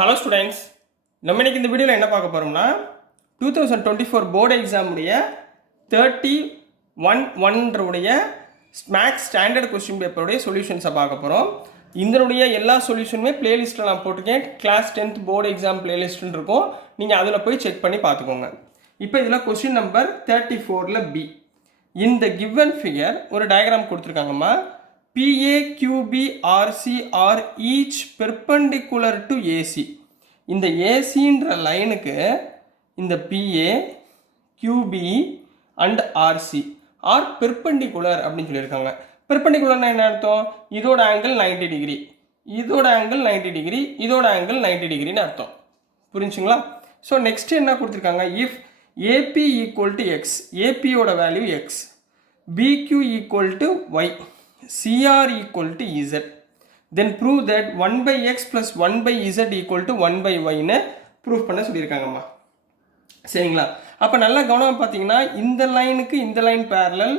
Hello students, நம்ம இன்னைக்கு இந்த வீடியோவில் என்ன பார்க்க போகிறோம்னா 2024 போர்டு எக்ஸாமுடைய 31-1 மேக்ஸ் ஸ்டாண்டர்ட் கொஸ்டின் பேப்பருடைய சொல்யூஷன்ஸை பார்க்க போகிறோம். இதனுடைய எல்லா சொல்யூஷனுமே பிளேலிஸ்ட்டில் நான் போட்டிருக்கேன். கிளாஸ் 10th போர்டு எக்ஸாம் பிளேலிஸ்ட்டுன்னு இருக்கும். நீங்கள் அதில் போய் செக் பண்ணி பார்த்துக்கோங்க. இப்போ இதில் கொஸ்டின் நம்பர் 34ல் பி. இந்த கிவன் ஃபிகர் ஒரு diagram கொடுத்துருக்காங்கம்மா. PA, QB, RC are each perpendicular to AC. இந்த ஏசின்ற லைனுக்கு இந்த PA, QB and RC are perpendicular அப்படின்னு சொல்லியிருக்காங்க. பெர்பெண்டிகுலர்னா என்ன அர்த்தம்? இதோட ஆங்கிள் 90 டிகிரி, இதோட ஆங்கிள் 90 டிகிரி, இதோட ஆங்கிள் 90 டிகிரின்னு அர்த்தம். புரிஞ்சுங்களா? ஸோ நெக்ஸ்ட் என்ன கொடுத்துருக்காங்க? If AP equal to X, ஏபியோட value X, BQ equal to Y, CR equal to Z, then prove that 1 by x plus 1 by Z equal to 1 by y னு proof பண்ண சொல்லியிருக்காங்கம்மா. சரிங்களா? அப்போ நல்லா கவனமாக பார்த்தீங்கன்னா இந்த லைனுக்கு இந்த லைன் பேரலல்,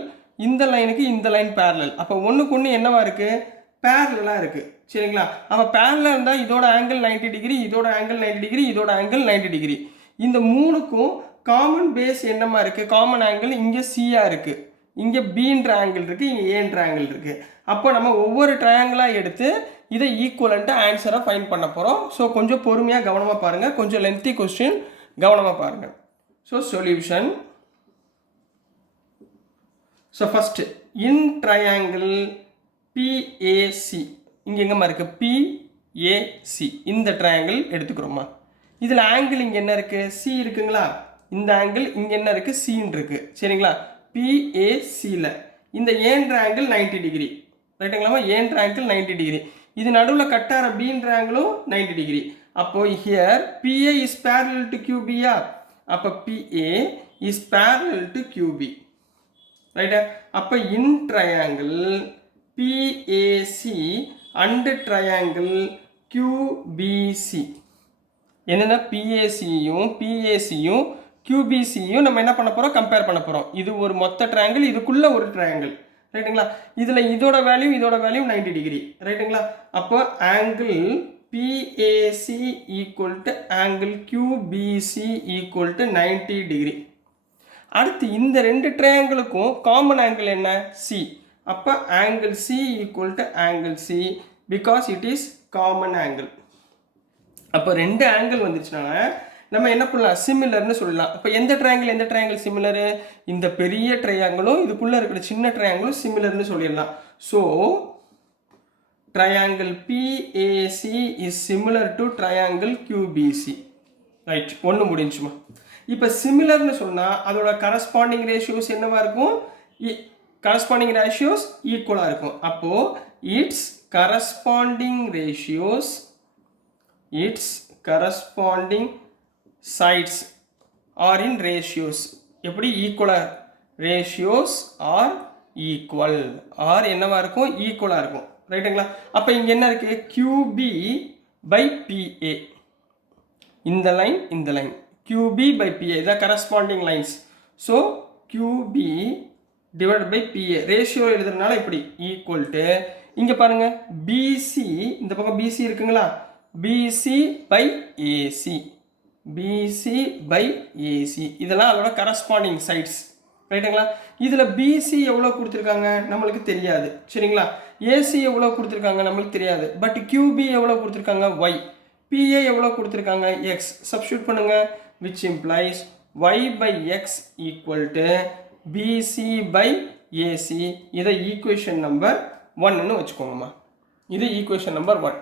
இந்த லைனுக்கு இந்த லைன் பேரலல். அப்போ ஒன்றுக்கு ஒன்று என்னவா இருக்குது? பேரலாக இருக்குது. சரிங்களா? அப்போ பேரலாக இருந்தால் இதோட ஆங்கிள் 90 டிகிரி, இதோட ஆங்கிள் 90 டிகிரி, இதோட ஆங்கிள் 90 டிகிரி. இந்த மூணுக்கும் காமன் பேஸ் என்னமா இருக்குது? காமன் ஆங்கிள் இங்கே சியாக இருக்குது, இங்கே பீன்ற ஆங்கிள் இருக்குது, இங்கே ஏன்ற ஆங்கிள் இருக்குது. அப்போ நம்ம ஒவ்வொரு ட்ரையாங்கிளாக எடுத்து இதை ஈக்குவலண்ட்டாக ஆன்சரை ஃபைண்ட் பண்ண போகிறோம். ஸோ கொஞ்சம் பொறுமையாக கவனமாக பாருங்கள், கொஞ்சம் லென்த்தி கொஸ்டின், கவனமாக பாருங்கள். So solution. ஸோ ஃபஸ்ட்டு இன் ட்ரையாங்கிள் PAC, இங்கே எங்கேம்மா இருக்குது? PAC இந்த ட்ரையாங்கிள் எடுத்துக்கிறோம்மா. இதில் ஆங்கிள் இங்கே என்ன இருக்குது? C இருக்குங்களா? இந்த ஆங்கிள் இங்கே என்ன இருக்குது? Cன்னு இருக்குது. சரிங்களா? PACல இந்த ஏன்ற ஆங்கிள் 90 டிகிரி, ரைட்டுங்களாமா? ஏன்ற ஆங்கிள் 90 டிகிரி, இது நடுவில் கட்டார பீன்ற ஆங்கிளும் 90 டிகிரி. அப்போ here PA is parallel to QBயா? அப்போ PA is parallel to QB, ரைட்டா? அப்போ in triangle PAC and triangle QBC என்னென்னா PACயும் PACயும் QBCயும் நம்ம என்ன பண்ண போகிறோம்? கம்பேர் பண்ண போகிறோம். இது ஒரு மொத்த ட்ரையாங்கிள், இதுக்குள்ளே ஒரு ட்ரையாங்கிள், ரைட்டுங்களா? இதில் இதோட வேல்யூ 90 டிகிரி, ரைட்டுங்களா? அப்போ angle PAC equal to angle QBC equal to 90 degree. அடுத்து இந்த ரெண்டு ட்ரையாங்கிளுக்கும் காமன் ஆங்கிள் என்ன? C. அப்போ angle C equal to angle C because it is common angle. அப்போ ரெண்டு ஆங்கிள் வந்துச்சுன்னா நம்ம என்ன பண்ணலாம்? சிமிலர்னு சொல்லலாம். இப்போ எந்த ட்ரையாங்கிள் சிமிலரு? இந்த பெரிய ட்ரையாங்கிளும் இதுக்குள்ளே இருக்கிற சின்ன ட்ரையாங்கிளும் சிமிலர்னு சொல்லிடலாம். So triangle PAC is similar to triangle QBC, right? ஒன்று முடிஞ்சுமா? இப்போ சிமிலர்னு சொன்னால் அதோட கரஸ்பாண்டிங் ரேஷியோஸ் என்னவா இருக்கும்? கரஸ்பாண்டிங் ரேஷியோஸ் ஈக்குவலாக இருக்கும். அப்போது it's corresponding sides are in ratios. எப்படி? ஈக்குவலாக. ரேஷியோஸ் ஆர் ஈக்குவல், ஆர் என்னவா இருக்கும்? ஈக்குவலாக இருக்கும், ரைட்டுங்களா? அப்போ இங்கே என்ன இருக்குது? QB by PA, இந்த லைன் இந்த லைன் QB by PA இதான் corresponding lines. So QB divide by PA ratio எழுதுறதுனால இப்படி ஈக்குவல் டு இங்கே பாருங்கள் BC, இந்த பக்கம் BC இருக்குங்களா? BC by AC, BC by AC இதெல்லாம் அதோட கரஸ்பாண்டிங் சைட்ஸ், ரைட்டுங்களா? இதில் BC எவ்வளோ கொடுத்துருக்காங்க நம்மளுக்கு தெரியாது, சரிங்களா? AC எவ்வளோ கொடுத்துருக்காங்க நம்மளுக்கு தெரியாது. பட் QB எவ்வளோ கொடுத்துருக்காங்க? Y. PA எவ்வளோ கொடுத்துருக்காங்க? X. சப்ஸ்டியூட் பண்ணுங்க, which implies Y by X equal to BC by AC. இதை ஈக்குவேஷன் நம்பர் 1ன்னு வச்சுக்கோங்கம்மா. இது ஈக்குவேஷன் நம்பர் 1.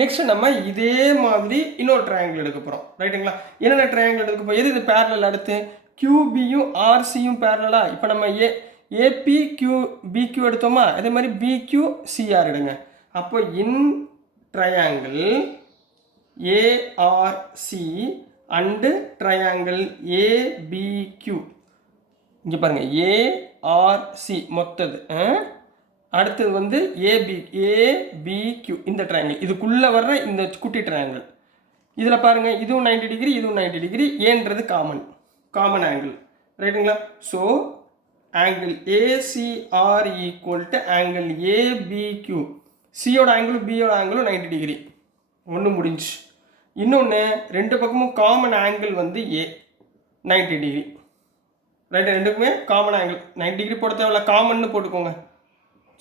நெக்ஸ்ட் நம்ம இதே மாதிரி இன்னொரு ட்ரையாங்கிள் எடுக்க போகிறோம், ரைட்டுங்களா? என்னென்ன ட்ரையாங்கிள் எடுக்க போகிறோம்? இது பேரலல். அடுத்து QBயும் RCயும் பேரலா? இப்போ நம்ம AP BQ எடுத்தோமா? அதே மாதிரி BQ CR எடுங்க. அப்போ in triangle ARC and triangle ABQ, இங்கே பாருங்கள் ARC மொத்தது. அடுத்தது வந்து ABQ இந்த ட்ரையாங்கிள், இதுக்குள்ளே வர்ற இந்த குட்டி ட்ரையாங்கிள். இதில் பாருங்கள் இதுவும் 90 டிகிரி, இதுவும் 90 டிகிரி. ஏன்றது காமன் ஆங்கிள், ரைட்டுங்களா? So angle ACR equal to angle ABQ. சியோட ஆங்கிளும் பியோட ஆங்கிளும் 90 டிகிரி. ஒன்று முடிஞ்சு, இன்னொன்று ரெண்டு பக்கமும் காமன் ஆங்கிள் வந்து ஏ 90 டிகிரி ரைட்டு. ரெண்டுக்குமே காமன் ஆங்கிள் 90 டிகிரி போட தேவையில்ல, காமன்னு போட்டுக்கோங்க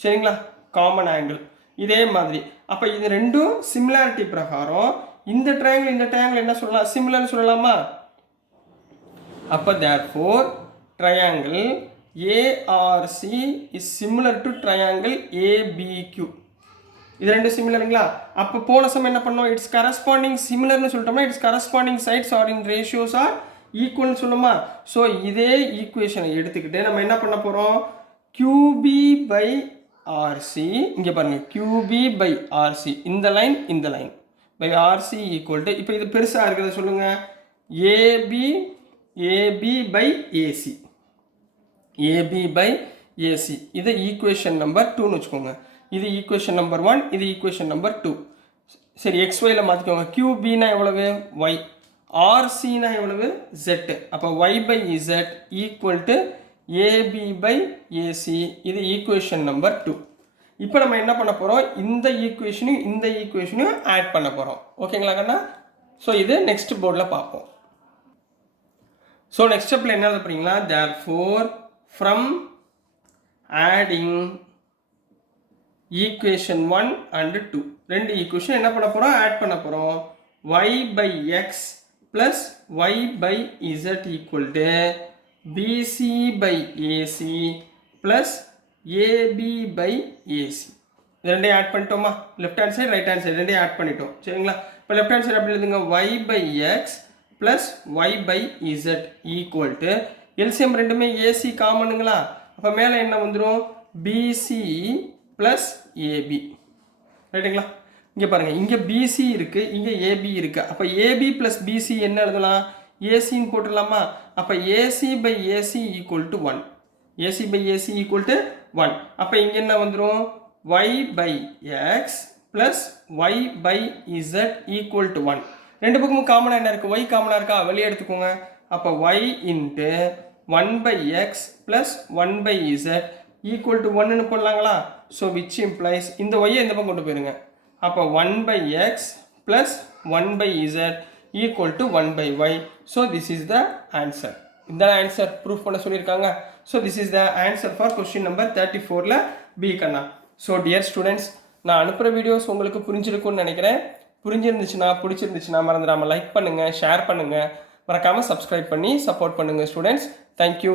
சரிங்களா, காமன் ஆங்கிள். இதே மாதிரி அப்போ இது ரெண்டும் சிமிலாரிட்டி பிரகாரம் இந்த ட்ரையாங்கிள் என்ன சொல்லலாம், சிமிலர்னு சொல்லலாமா. அப்போ therefore triangle ARC is similar to triangle ABQ. இது ரெண்டும் சிமிலருங்களா. அப்போ போன சம் என்ன பண்ணோம், இட்ஸ் கரஸ்பாண்டிங் சிமிலர்னு சொல்லிட்டோம்னா it's corresponding sides are in ratios are ஈக்குவல்னு சொல்லுமா. ஸோ இதே ஈக்குவேஷனை எடுத்துக்கிட்டு நம்ம என்ன பண்ண போகிறோம், QB by RC, இங்கே பாருங்கள் QB by RC, இந்த line by RC equal to, இப்போ இது பெருசாக இருக்கிறத சொல்லுங்கள், AB by AC, AB by AC. இது ஈக்குவேஷன் நம்பர் 2ன்னு வச்சுக்கோங்க. இது ஈக்குவேஷன் நம்பர் 1, இது ஈக்குவேஷன் நம்பர் 2. சரி, XYயில் மாற்றிக்கோங்க. QBனா எவ்வளவு Y, RCனா எவ்வளவு Z. அப்போ Y by Z equal to AB by AC. இது ஈக்குவேஷன் நம்பர் 2. இப்போ நம்ம என்ன பண்ண போகிறோம், இந்த ஈக்குவேஷனையும் ஆட் பண்ண போகிறோம். ஓகேங்களா கண்ணா. ஸோ இது நெக்ஸ்ட் போர்டில் பார்ப்போம். ஸோ நெக்ஸ்ட் ஸ்டெப்பில் என்ன பண்ணுறீங்களா, therefore from adding equation 1 and 2, ரெண்டு ஈக்குவேஷன் என்ன பண்ண போகிறோம், ஆட் பண்ண போகிறோம். y by x plus y by z equal to bc by ac plus ab by ac. இது ரெண்டையும் ஆட் பண்ணிட்டோமா, left hand side right hand side ரெண்டையும் ஆட் பண்ணிட்டோம் சரிங்களா. இப்போ லெஃப்ட் ஹேண்ட் சைடு அப்படி எழுதுங்க, y by x plus y by z equal to, LCM ரெண்டுமே AC காமனுங்களா, அப்போ மேலே என்ன வந்துடும், BC plus AB ரைட்டுங்களா. இங்கே பாருங்கள், இங்கே BC இருக்குது, இங்கே AB இருக்குது. அப்போ AB plus BC என்ன எழுதலாம், ACன்னு போட்டுடலாமா. அப்போ AC by AC equal to 1, AC by AC equal to 1. அப்போ இங்கே என்ன வந்துடும், y by x plus y by z equal to 1. ரெண்டு பக்கமும் காமனாக என்ன இருக்குது, y காமனாக இருக்கா, வெளியே எடுத்துக்கோங்க. அப்போ y into 1 by x plus 1 by z equal to 1ன்னு போடலாங்களா. ஸோ which implies இந்த y இந்த பக்கம் கொண்டு போயிருங்க. அப்போ 1 by x plus 1 by z equal to 1 by y. So this is the answer. இந்த ஆன்சர் ப்ரூஃப் பண்ண சொல்லியிருக்காங்க. So this is the answer for question number 34ல B கண்ணா. ஸோ டியர் ஸ்டூடெண்ட்ஸ், நான் அனுப்புகிற வீடியோஸ் உங்களுக்கு புரிஞ்சிருக்கும்னு நினைக்கிறேன். பிடிச்சிருந்துச்சுன்னா மறந்துடாமல் லைக் பண்ணுங்கள், ஷேர் பண்ணுங்கள், மறக்காமல் சப்ஸ்கிரைப் பண்ணி சப்போர்ட் பண்ணுங்கள் ஸ்டூடெண்ட்ஸ். தேங்க்யூ.